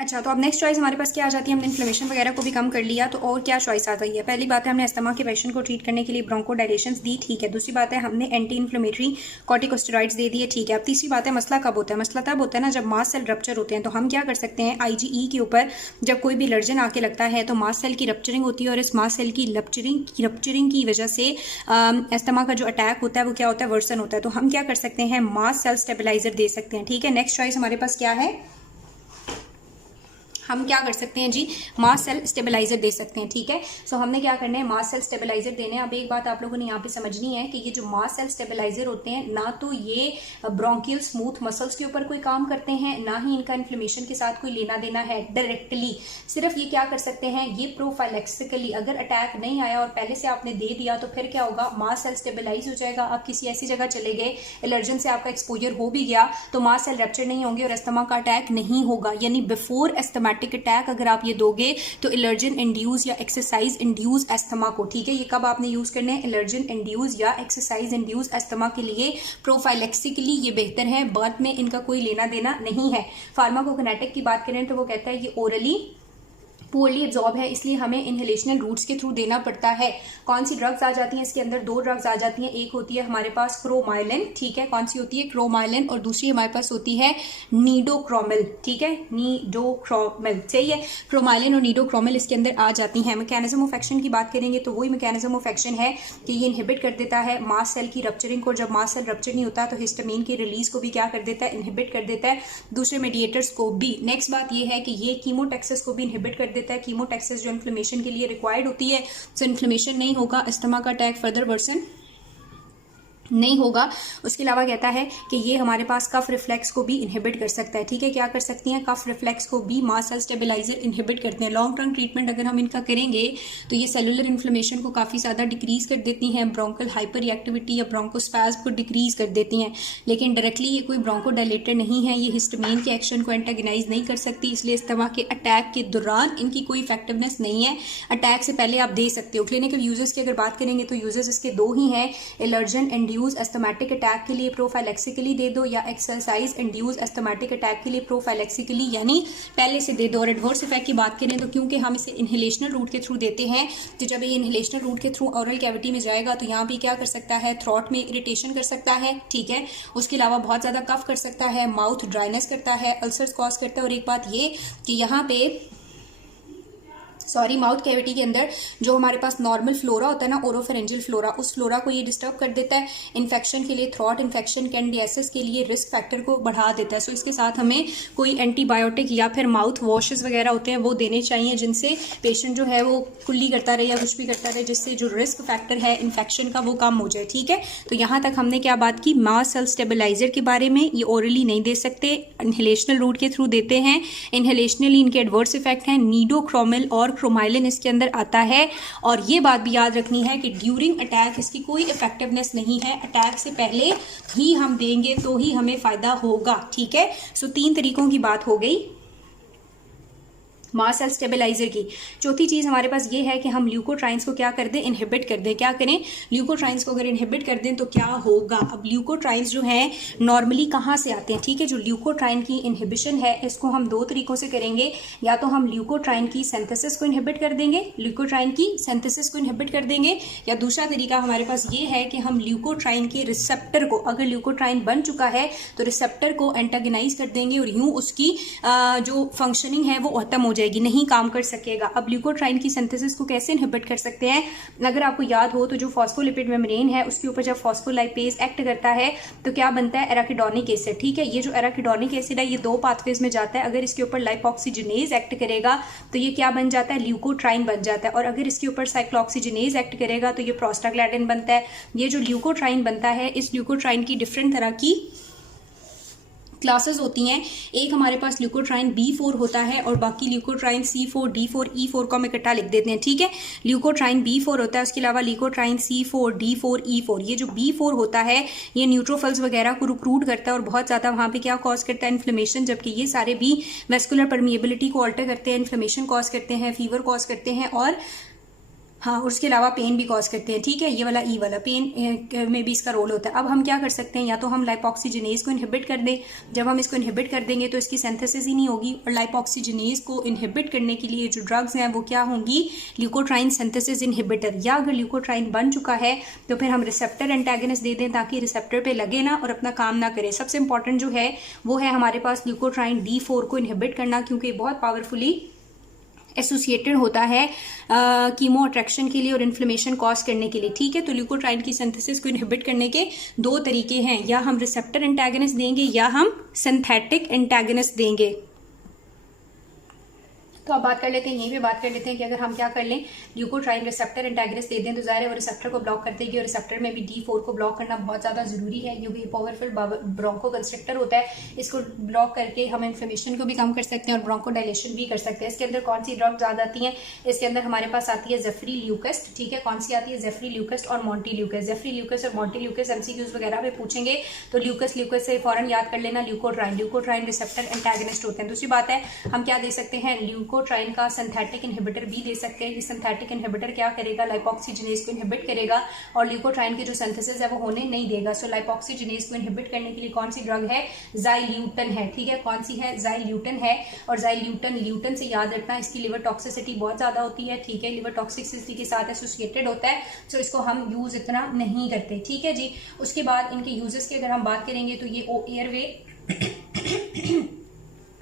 अच्छा, तो अब नेक्स्ट चॉइस हमारे पास क्या आ जाती है, हमने इन्फ्लेमेशन वगैरह को भी कम कर लिया, तो और क्या चॉइस आ गई है। पहली बात है हमने अस्थमा के पेशेंट को ट्रीट करने के लिए ब्रोंकोडायलेशंस दी, ठीक है। दूसरी बात है हमने एंटी इन्फ्लेमेटरी कॉर्टिकोस्टेरॉइड्स दे दिए, ठीक है। अब तीसरी बात है मसला कब होता है, मसला तब होता है ना जब मास्ट सेल रप्चर होते हैं। तो हम क्या कर सकते हैं, IgE के ऊपर जब कोई भी एलर्जन आके लगता है तो मास्ट सेल की रप्चरिंग होती है, और इस मास्ट सेल की रप्चरिंग की वजह से अस्थमा का जो अटैक होता है वो क्या होता है, वर्सन होता है। तो हम क्या कर सकते हैं, मास्ट सेल स्टेबलाइजर दे सकते हैं, ठीक है। नेक्स्ट चॉइस हमारे पास क्या है, हम क्या कर सकते हैं जी, मास्ट सेल स्टेबलाइजर दे सकते हैं, ठीक है। सो हमने क्या करना है, मास्ट सेल स्टेबलाइजर देने हैं। अब एक बात आप लोगों ने यहाँ पे समझनी है कि ये जो मास्ट सेल स्टेबलाइजर होते हैं ना तो ये ब्रोंकियल स्मूथ मसल्स के ऊपर कोई काम करते हैं, ना ही इनका इन्फ्लेमेशन के साथ कोई लेना देना है डायरेक्टली। सिर्फ ये क्या कर सकते हैं, ये प्रोफाइलेक्सिकली अगर अटैक नहीं आया और पहले से आपने दे दिया तो फिर क्या होगा, मास्ट सेल स्टेबलाइज हो जाएगा। आप किसी ऐसी जगह चले गए, एलर्जन से आपका एक्सपोजर हो भी गया तो मास्ट सेल रप्चर नहीं होंगे और अस्थमा का अटैक नहीं होगा। यानी बिफोर अस्थमेटिक अटैक अगर आप ये दोगे तो एलर्जन इंड्यूस या एक्सरसाइज इंड्यूस अस्थमा को, ठीक है। ये कब आपने यूज करने हैं, एलर्जन इंड्यूस या एक्सरसाइज इंड्यूस अस्थमा के लिए प्रोफाइलेक्सिकली ये बेहतर है, बाद में इनका कोई लेना देना नहीं है। फार्माकोकिनेटिक की बात करें तो वो कहता है ये ओरली पोरली एब्जॉर्ब है, इसलिए हमें इनहेलेशनल रूट्स के थ्रू देना पड़ता है। कौन सी ड्रग्स आ जाती हैं इसके अंदर, दो ड्रग्स आ जाती हैं। एक होती है हमारे पास क्रोमाइलिन, ठीक है। कौन सी होती है, क्रोमाइलिन, और दूसरी हमारे पास होती है नीडोक्रोमिल, ठीक है, नीडोक्रोमिल, सही है। क्रोमाइलिन और नीडोक्रोमिल इसके अंदर आ जाती हैं। मैकेनिज्म ऑफ एक्शन की बात करेंगे तो वही मैकेनिज्म ऑफ एक्शन है कि ये इनहिबिट कर देता है मास्ट सेल की रप्चरिंग को। जब मास्ट सेल रप्चर नहीं होता तो हिस्टामिन की रिलीज को भी क्या कर देता है, इनहिबिट कर देता है, दूसरे मेडिएटर्स को भी। नेक्स्ट बात ये है कि ये कीमोटैक्सिस को भी इनहिबिट कर देता है, कीमोटैक्सिस जो इन्फ्लेमेशन के लिए रिक्वायर्ड होती है। सो इन्फ्लेमेशन नहीं होगा, अस्थमा का अटैक फर्दर वर्सन नहीं होगा। उसके अलावा कहता है कि ये हमारे पास कफ रिफ्लेक्स को भी इनहिबिट कर सकता है, ठीक है। क्या कर सकती हैं, कफ रिफ्लेक्स को भी मास्ट सेल स्टेबलाइजर इनहिबिट करते हैं। लॉन्ग टर्म ट्रीटमेंट अगर हम इनका करेंगे तो ये सेलुलर इन्फ्लेमेशन को काफ़ी ज़्यादा डिक्रीज कर देती हैं, ब्रोंकल हाइपर रिएक्टिविटी या ब्रोंकोस्पैज्म को डिक्रीज कर देती हैं। लेकिन डायरेक्टली ये कोई ब्रोंकोडायलेटर नहीं है, ये हिस्टामिन के एक्शन को एंटागनाइज नहीं कर सकती, इसलिए अस्थमा के अटैक के दौरान इनकी कोई इफेक्टिवनेस नहीं है। अटैक से पहले आप दे सकते हो। क्लिनिकल यूजेस की अगर बात करेंगे तो यूजेस इसके दो ही हैं, एलर्जन इंड्यूस अस्थमेटिक अटैक के लिए प्रोफाइलेक्सिकली दे दो या एक्सरसाइज इंड्यूस अस्थमेटिक अटैक के लिए प्रोफाइलेक्सिकली यानी पहले से दे दो। और एडवर्स इफेक्ट की बात करें तो क्योंकि हम इसे इनहेलेशनल रूट के थ्रू देते हैं, तो जब ये इनहेलेशनल रूट के थ्रू ओरल कैविटी में जाएगा तो यहाँ भी क्या कर सकता है, थ्रोट में इरिटेशन कर सकता है, ठीक है। उसके अलावा बहुत ज़्यादा कफ कर सकता है, माउथ ड्राइनेस करता है, अल्सर्स कॉज करता है। और एक बात ये कि यहाँ पे माउथ कैविटी के अंदर जो हमारे पास नॉर्मल फ्लोरा होता है ना, ओरोफेरेंजियल फ्लोरा, उस फ्लोरा को ये डिस्टर्ब कर देता है। इन्फेक्शन के लिए, थ्रोट इन्फेक्शन, कैंडिडियासिस के लिए रिस्क फैक्टर को बढ़ा देता है। सो इसके साथ हमें कोई एंटीबायोटिक या फिर माउथ वॉशेस वगैरह होते हैं वो देने चाहिए, जिनसे पेशेंट जो है वो कुल्ली करता रहे या कुछ भी करता रहे, जिससे जो रिस्क फैक्टर है इन्फेक्शन का वो कम हो जाए, ठीक है। तो यहाँ तक हमने क्या बात की, मास्ट सेल स्टेबलाइजर के बारे में। ये ओरली नहीं दे सकते, इनहेलेशनल रूट के थ्रू देते हैं। इनहेलेशनली इनके एडवर्स इफेक्ट हैं, नीडोक्रोमिल और क्रोमाइलिन इसके अंदर आता है। और ये बात भी याद रखनी है कि ड्यूरिंग अटैक इसकी कोई इफेक्टिवनेस नहीं है, अटैक से पहले ही हम देंगे तो ही हमें फायदा होगा, ठीक है। सो 3 तरीकों की बात हो गई मास्ट सेल स्टेबलाइजर की। चौथी चीज हमारे पास ये है कि हम ल्यूकोट्राइन्स को क्या कर दें, इनहिबिट कर दें। क्या करें, ल्यूकोट्राइन्स को अगर इनहिबिट कर दें तो क्या होगा। अब ल्यूकोट्राइन्स जो हैं नॉर्मली कहाँ से आते हैं, ठीक है। जो ल्यूकोट्राइन की इनहिबिशन है इसको हम 2 तरीकों से करेंगे, या तो हम ल्यूकोट्राइन की सिंथेसिस को इनहिबिट कर देंगे, ल्यूकोट्राइन की सिंथेसिस को इनहिबिट कर देंगे, या दूसरा तरीका हमारे पास ये है कि हम ल्यूकोट्राइन के रिसेप्टर को, अगर ल्यूकोट्राइन बन चुका है तो रिसेप्टर को एंटागनाइज कर देंगे और यूं उसकी जो फंक्शनिंग है वो खत्म हो जाएगी, नहीं काम कर सकेगा। अब ल्यूकोट्राइन की सिंथेसिस को कैसे इनहिबिट कर सकते हैं, अगर आपको याद हो तो जो फॉस्फोलिपिड मेम्ब्रेन है उसके ऊपर जब फॉस्फोलाइपेज एक्ट करता है तो क्या बनता है, एराकिडोनिक एसिड, ठीक है। ये जो एराकिडोनिक एसिड है ये 2 पाथवेज में जाता है। अगर इसके ऊपर लाइपोक्सीजिनेज एक्ट करेगा तो ये क्या बन जाता है, ल्यूकोट्राइन बन जाता है। और अगर इसके ऊपर साइक्लोक्सीजिनेज एक्ट करेगा तो ये प्रोस्टाग्लैंडिन बनता है। ये जो ल्यूकोट्राइन बनता है, इस ल्यूकोट्राइन की डिफरेंट तरह की क्लासेस होती हैं। एक हमारे पास ल्यूकोट्राइन B4 होता है और बाकी ल्यूकोट्राइन C4, D4, E4 को हम इकट्ठा लिख देते हैं, ठीक है। ल्यूकोट्राइन B4 होता है, उसके अलावा ल्यूकोट्राइन C4, D4, E4। ये जो B4 होता है ये न्यूट्रोफिल्स वगैरह को रिक्रूट करता है और बहुत ज़्यादा वहाँ पे क्या कॉज करता है, इन्फ्लेमेशन। जबकि ये सारे भी वेस्कुलर परमिएबिलिटी को ऑल्टर करते हैं, इन्फ्लेमेशन कॉज करते हैं, फीवर कॉज करते हैं और हाँ, और उसके अलावा पेन भी कॉज करते हैं, ठीक है। ये वाला ई वाला पेन में भी इसका रोल होता है। अब हम क्या कर सकते हैं, या तो हम लाइपोक्सिजिनेज को इनहिबिट कर दें। जब हम इसको इनहिबिट कर देंगे तो इसकी सिंथेसिस ही नहीं होगी, और लाइपोक्सिजिनेज को इनहिबिट करने के लिए जो ड्रग्स हैं वो क्या होंगी, ल्यूकोट्राइन सिंथेसिस इनहिबिटर। या अगर ल्यूकोट्राइन बन चुका है तो फिर हम रिसेप्टर एंटागनिस्ट दे दें ताकि रिसेप्टर पे लगे ना और अपना काम ना करे। सबसे इंपॉर्टेंट जो है वो है हमारे पास ल्यूकोट्राइन D4 को इनहिबिट करना, क्योंकि बहुत पावरफुली एसोसिएटेड होता है कीमो अट्रैक्शन के लिए और इन्फ्लेमेशन कॉज करने के लिए, ठीक है। तो ल्यूकोट्राइन की सिंथेसिस को इनहिबिट करने के दो तरीके हैं, या हम रिसेप्टर एंटागनिस्ट देंगे या हम सिंथेटिक एंटागनिस्ट देंगे। तो अब बात कर लेते हैं, यहीं पे बात कर लेते हैं कि अगर हम क्या कर लें, ल्यूकोट्राइन रिसेप्टर एंटागनिस्ट दे दें तो ज़ाहिर है वो रिसेप्टर को ब्लॉक कर देगी, और रिसेप्टर में भी D4 को ब्लॉक करना बहुत ज़्यादा ज़रूरी है, क्योंकि पावरफुल ब्रोंको कंस्ट्रक्टर होता है। इसको ब्लॉक करके हम इन्फ्लेमेशन को भी कम कर सकते हैं और ब्रोंको डायलेशन भी कर सकते हैं। इसके अंदर कौन सी ड्रग ज़्यादा आती हैं, इसके अंदर हमारे पास आती है ज़ेफ्रील्यूकस्ट, ठीक है। कौन सी आती है, ज़ेफ्रील्यूकस्ट और मॉन्टील्यूकस। ज़ेफ्रील्यूकस और मॉन्टील्यूकस MCQs वगैरह में पूछेंगे तो ल्यूकस से फौरन याद कर लेना ल्यूकोट्राइन रिसेप्टर एंटागनिस्ट होते हैं। दूसरी बात है हम क्या दे सकते हैं, ल्यूकोट्राइन का सिंथेटिक इनहिबिटर भी दे सकते हैं। ये सिंथेटिक इनहिबिटर क्या करेगा, लाइपोक्सिजिनेज को इनहिबिट करेगा और ल्यूकोट्राइन की जो सिंथेसिस है वो होने नहीं देगा। सो लाइपोक्सिजिनेज को इनहिबिट करने के लिए कौन सी ड्रग है, ज़ाइल्यूटन है, ठीक है। कौन सी है, ज़ाइल्यूटन है। और ज़ाइल्यूटन से याद रखना इसकी लिवर टॉक्सिसिटी बहुत ज्यादा होती है, ठीक है। लिवर टॉक्सिसिटी के साथ एसोसिएटेड होता है, सो इसको हम यूज इतना नहीं करते, ठीक है जी। उसके बाद इनके यूजेस की अगर हम बात करेंगे तो ये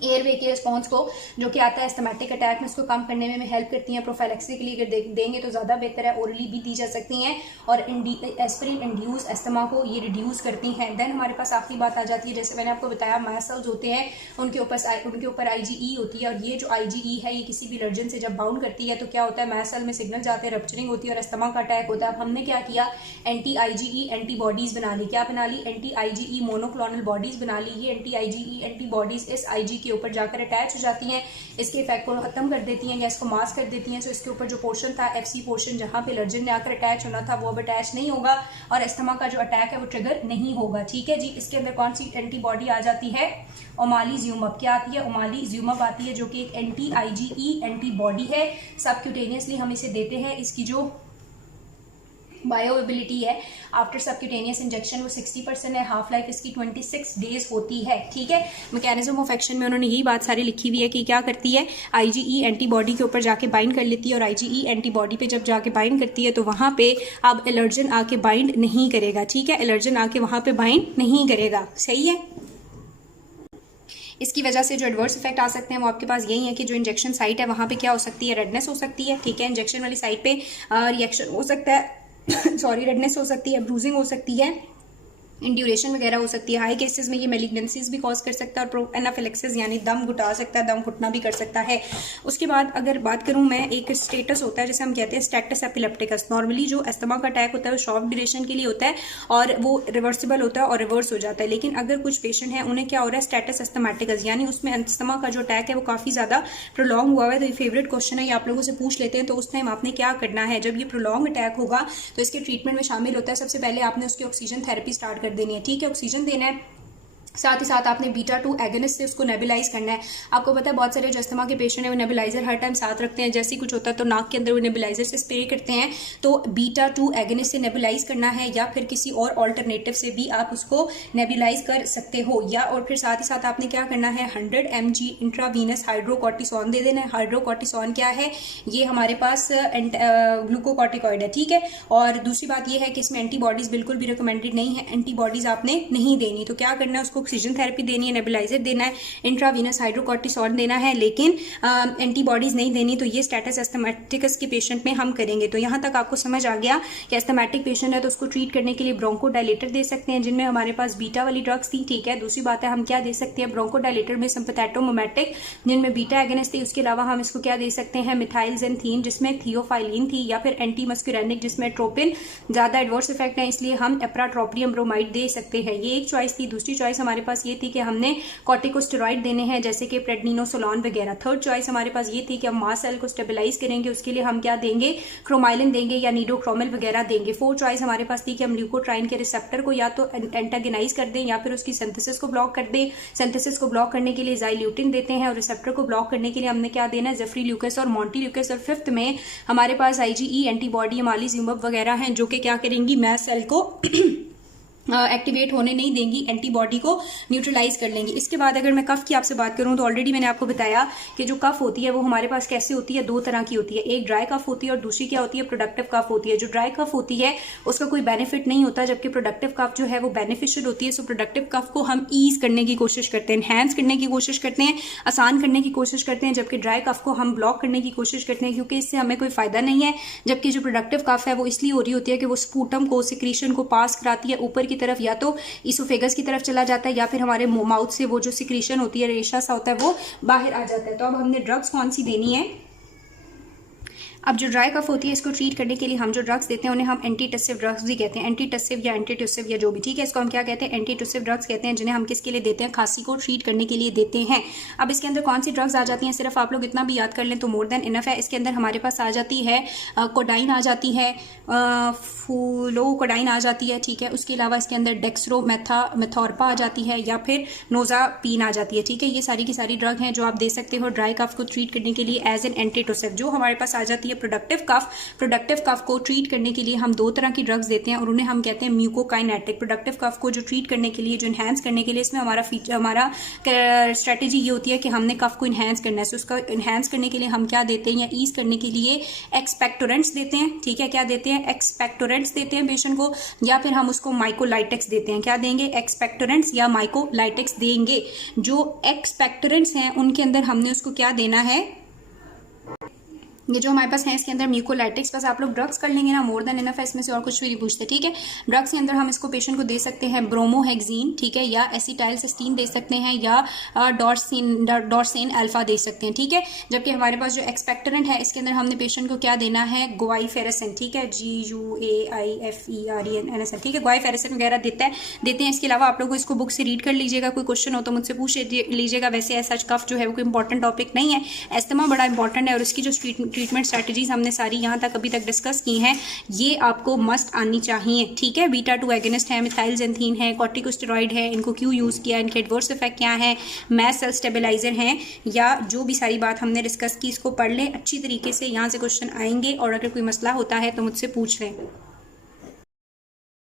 एयरवे के रिस्पॉन्स को जो कि आता है एस्थमेटिक अटैक में, उसको कम करने में हमें हेल्प करती हैं। प्रोफाइलैक्सिस के लिए अगर देंगे तो ज़्यादा बेहतर है, ओरली भी दी जा सकती हैं, और एस्पिरिन इंड्यूस एस्थमा को ये रिड्यूस करती हैं। देन हमारे पास आखिरी बात आ जाती है, जैसे मैंने आपको बताया मास्ट सेल्स होते हैं उनके ऊपर IgE होती है, और ये जो IgE है ये किसी भी एलर्जन से जब बाउंड करती है तो क्या होता है, मास्ट सेल में सिग्नल जाते हैं, रप्चरिंग होती है और एस्थमा का अटैक होता है। अब हमने क्या किया, anti-IgE एंटीबॉडीज बना ली। क्या बना ली, anti-IgE मोनोक्लोनल बॉडीज बना ली। ये anti-IgE एंटीबॉडीज इस IG के ऊपर जाकर अटैच हो जाती हैं, इसके इफेक्ट को खत्म कर देती हैं या इसको मास्क कर देती हैं। सो इसके ऊपर जो पोर्शन था FC पोर्शन जहां पे एलर्जन ने आकर अटैच होना था वो अब अटैच नहीं होगा, और एस्थमा का जो अटैक है वो ट्रिगर नहीं होगा, ठीक है जी। इसके अंदर कौन सी एंटीबॉडी आ जाती है, ओमालीज्यूमब। क्या आती है, ओमालीज्यूमब आती है, जो कि एक anti-IgE एंटीबॉडी है। सबक्यूटेनियसली हम इसे देते हैं। इसकी जो बायोएबिलिटी है आफ्टर सबक्यूटेनियस इंजेक्शन वो 60% है, हाफ लाइफ इसकी 26 डेज होती है, ठीक है। मैकेनिज्म ऑफ एक्शन में उन्होंने यही बात सारी लिखी हुई है कि क्या करती है, IgE एंटीबॉडी के ऊपर जाके बाइंड कर लेती है, और IgE एंटीबॉडी पे जब जाके बाइंड करती है तो वहां पे अब एलर्जन आके बाइंड नहीं करेगा, ठीक है। एलर्जन आके वहां पे बाइंड नहीं करेगा, सही है। इसकी वजह से जो एडवर्स इफेक्ट आ सकते हैं वो आपके पास यही है कि जो इंजेक्शन साइट है वहां पे क्या हो सकती है, रेडनेस हो सकती है, ठीक है। इंजेक्शन वाली साइट पे रिएक्शन हो सकता है सॉरी रेडनेस हो सकती है, ब्रूजिंग हो सकती है, इंड्यूरेशन वगैरह हो सकती है। हाई केसेस में ये मेलिग्नेंसीज भी कॉज कर सकता है, और एनाफिलेक्सिस यानी दम घुटा सकता है, दम घुटना भी कर सकता है। उसके बाद अगर बात करूं मैं, एक स्टेटस होता है जिसे हम कहते हैं स्टेटस एपिलेप्टिकस। नॉर्मली जो एस्थमा का अटैक होता है वो शॉर्ट ड्यूरेशन के लिए होता है और वो रिवर्सिबल होता है और रिवर्स हो जाता है, लेकिन अगर कुछ पेशेंट हैं उन्हें क्या हो रहा है, स्टेटस एस्थमेटिकस, यानी उसमें एस्थमा का जो अटैक है वो काफी ज्यादा प्रोलॉन्ग हुआ है। तो ये फेवरेट क्वेश्चन है, ये आप लोगों से पूछ लेते हैं। तो उस टाइम आपने क्या करना है, जब ये प्रोलॉन्ग अटैक होगा तो इसके ट्रीटमेंट में शामिल होता है, सबसे पहले आपने उसकी ऑक्सीजन थेरेपी स्टार्ट कर देनी है, ठीक है। ऑक्सीजन देना है, साथ ही साथ आपने बीटा-2 एगोनिस्ट से उसको नेबुलाइज करना है। आपको पता है बहुत सारे जो अस्थमा के पेशेंट हैं वो नेबुलाइजर हर टाइम साथ रखते हैं, जैसे ही कुछ होता है तो नाक के अंदर वो नेबुलाइजर से स्प्रे करते हैं। तो बीटा-2 एगोनिस्ट से नेबुलाइज करना है, या फिर किसी और ऑल्टरनेटिव से भी आप उसको नेबुलाइज कर सकते हो। या और फिर साथ ही साथ आपने क्या करना है, 100 mg इंट्रावीनस हाइड्रोकॉर्टिसोन दे देना है। हाइड्रोकॉर्टिसोन क्या है, ये हमारे पास ग्लूकोकॉर्टिकॉइड है, ठीक है। और दूसरी बात ये है कि इसमें एंटीबॉडीज बिल्कुल भी रिकमेंडेड नहीं है, एंटीबॉडीज आपने नहीं देनी। तो क्या करना है, उसको ऑक्सीजन थेरेपी देनी है, नेबुलाइजर देना है, इंट्रावीनस हाइड्रोकॉर्टिसोन देना है, लेकिन एंटीबॉडीज नहीं देनी। तो ये स्टेटस एस्थमेटिकस के पेशेंट में हम करेंगे। तो यहाँ तक आपको समझ आ गया कि एस्थमेटिक पेशेंट है तो उसको ट्रीट करने के लिए ब्रोंकोडायलेटर दे सकते हैं, जिनमें हमारे पास बीटा वाली ड्रग्स थी, ठीक है। दूसरी बात है हम क्या दे सकते हैं, ब्रोंकोडायलेटर में सिंपैथेटोमिमेटिक जिनमें बीटा एगोनिस्ट थी। उसके अलावा हम इसको क्या दे सकते हैं, मिथाइलजेंथीन जिसमें थियोफाइलिन थी, या फिर एंटी मस्कुरेनिक जिसमें ट्रोपिन। ज्यादा एडवर्स इफेक्ट है इसलिए हम एप्राट्रोपियम ब्रोमाइड दे सकते हैं। ये एक चॉइस थी। दूसरी चॉइस हमारे हमारे पास ये थी कि हमने कॉर्टिकोस्टेरॉइड देने हैं जैसे कि प्रेडनिनोसोलॉन वगैरह। थर्ड चॉइस हमारे पास ये थी कि हम मास्ट सेल को स्टेबलाइज करेंगे, उसके लिए हम क्या देंगे, क्रोमाइलिन देंगे या नीडोक्रोमिल वगैरह देंगे। फोर्थ चॉइस हमारे पास थी कि हम ल्यूकोट्राइन के रिसेप्टर को या तो एंटागनाइज कर दें या फिर उसकी सिंथेसिस को ब्लॉक कर दें। सिंथेसिस को ब्लॉक करने के लिए ज़ाइल्यूटिन देते हैं और रिसेप्टर को ब्लॉक करने के लिए हमने क्या देना है, जेफ्रील्यूकस और मॉन्टील्यूकस। और फिफ्थ में हमारे पास IgE एंटीबॉडी मालिज्यूमब वगैरह हैं जो कि क्या करेंगी, मैस्ट सेल को एक्टिवेट होने नहीं देंगी, एंटीबॉडी को न्यूट्रलाइज कर लेंगी। इसके बाद अगर मैं कफ की आपसे बात करूं तो ऑलरेडी मैंने आपको बताया कि जो कफ होती है वो हमारे पास कैसे होती है, दो तरह की होती है। एक ड्राई कफ होती है और दूसरी क्या होती है, प्रोडक्टिव कफ होती है। जो ड्राई कफ होती है उसका कोई बेनिफिट नहीं होता, जबकि प्रोडक्टिव कफ जो है वो बेनिफिशियल होती है। सो प्रोडक्टिव कफ को हम ईज करने की कोशिश करते हैं, एनहेंस करने की कोशिश करते हैं, आसान करने की कोशिश करते हैं, जबकि ड्राई कफ को हम ब्लॉक करने की कोशिश करते हैं क्योंकि इससे हमें कोई फायदा नहीं है। जबकि जो प्रोडक्टिव कफ है वो इसलिए हो रही होती है कि वो स्पूटम को, सिक्रीशन को पास कराती है ऊपर की तरफ, या तो इसोफेगस की तरफ चला जाता है या फिर हमारे माउथ से वो जो सिक्रीशन होती है, रेशा सा होता है, वो बाहर आ जाता है। तो अब हमने ड्रग्स कौन सी देनी है। अब जो ड्राई कफ होती है इसको ट्रीट करने के लिए हम जो ड्रग्स देते हैं उन्हें हम एंटीटसिव ड्रग्स भी कहते हैं, एंटीटसिव या एंटीटुसिव या जो भी, ठीक है। इसको हम क्या कहते हैं, एंटीटुसिव ड्रग्स कहते हैं, जिन्हें हम किसके लिए देते हैं, खांसी को ट्रीट करने के लिए देते हैं। अब इसके अंदर कौन सी ड्रग्स आ जाती हैं, सिर्फ आप लोग इतना भी याद कर लें तो मोर देन इनफ है। इसके अंदर हमारे पास आ जाती है कोडाइन आ जाती है, फ्लोकोडाइन आ जाती है, ठीक है। उसके अलावा इसके अंदर डेक्सट्रोमेथोर्पा आ जाती है या फिर नोजापीन आ जाती है, ठीक है। ये सारी की सारी ड्रग हैं जो आप दे सकते हो ड्राई कफ को ट्रीट करने के लिए एज एन एंटीटुसिव। जो हमारे पास आ जाती है प्रोडक्टिव कफ को ट्रीट करने के लिए हम दो तरह की ड्रग्स देते हैं और उन्हें हम कहते हैं म्यूकोकाइनेटिक। प्रोडक्टिव कफ को जो ट्रीट करने के लिए, जो इनहेंस करने के लिए, इसमें हमारा स्ट्रेटेजी ये होती है कि हमने कफ को इनहेंस करना है। सो उसका इनहेंस करने के लिए हम क्या देते हैं, या ईज करने के लिए एक्सपेक्टोरेंट्स देते हैं, ठीक है। क्या देते हैं, एक्सपेक्टोरेंट्स देते हैं पेशेंट को, या फिर हम उसको माइकोलाइटेक्स देते हैं। क्या देंगे, एक्सपेक्टोरेंट्स या माइकोलाइटेक्स देंगे। जो एक्सपेक्टोरेंट्स हैं उनके अंदर हमने उसको क्या देना है, ये जो हमारे पास है इसके अंदर म्यूकोलाइटिक्स। बस आप लोग ड्रग्स कर लेंगे ना, मोर देन इनफ है, इसमें से और कुछ भी नहीं पूछते, ठीक है। ड्रग्स के अंदर हम इसको पेशेंट को दे सकते हैं ब्रोमोहेक्सीन, ठीक है, या एसिटाइलसिस्टीन दे सकते हैं, या डॉर्सेन अल्फा दे सकते हैं, ठीक है। जबकि हमारे पास जो एक्सपेक्टोरेंट है इसके अंदर हमने पेशेंट को क्या देना है, गुआइफेरेसिन, ठीक है, GUAIFEREN, ठीक है, गुआइफेरेसिन वगैरह देते हैं। इसके अलावा आप लोग इसको बुक से रीड कर लीजिएगा, कोई क्वेश्चन हो तो मुझसे पूछ लीजिएगा। वैसे ऐसा कफ जो है वो कोई इंपॉर्टेंट टॉपिक नहीं है, एस्थमा बड़ा इंपॉर्टेंट है और उसकी जो ट्रीटमेंट स्ट्रैटेजीज हमने सारी यहाँ तक अभी तक डिस्कस की हैं, ये आपको मस्ट आनी चाहिए, ठीक है। बीटा-2 एगोनिस्ट है, मिथाइलजेंथीन है, कॉर्टिकोस्टेरॉइड है, इनको क्यों यूज़ किया, इनके एडवर्स इफेक्ट क्या है, मैस्ट सेल स्टेबलाइजर हैं, या जो भी सारी बात हमने डिस्कस की, इसको पढ़ लें अच्छी तरीके से। यहाँ से क्वेश्चन आएंगे और अगर कोई मसला होता है तो मुझसे पूछ लें।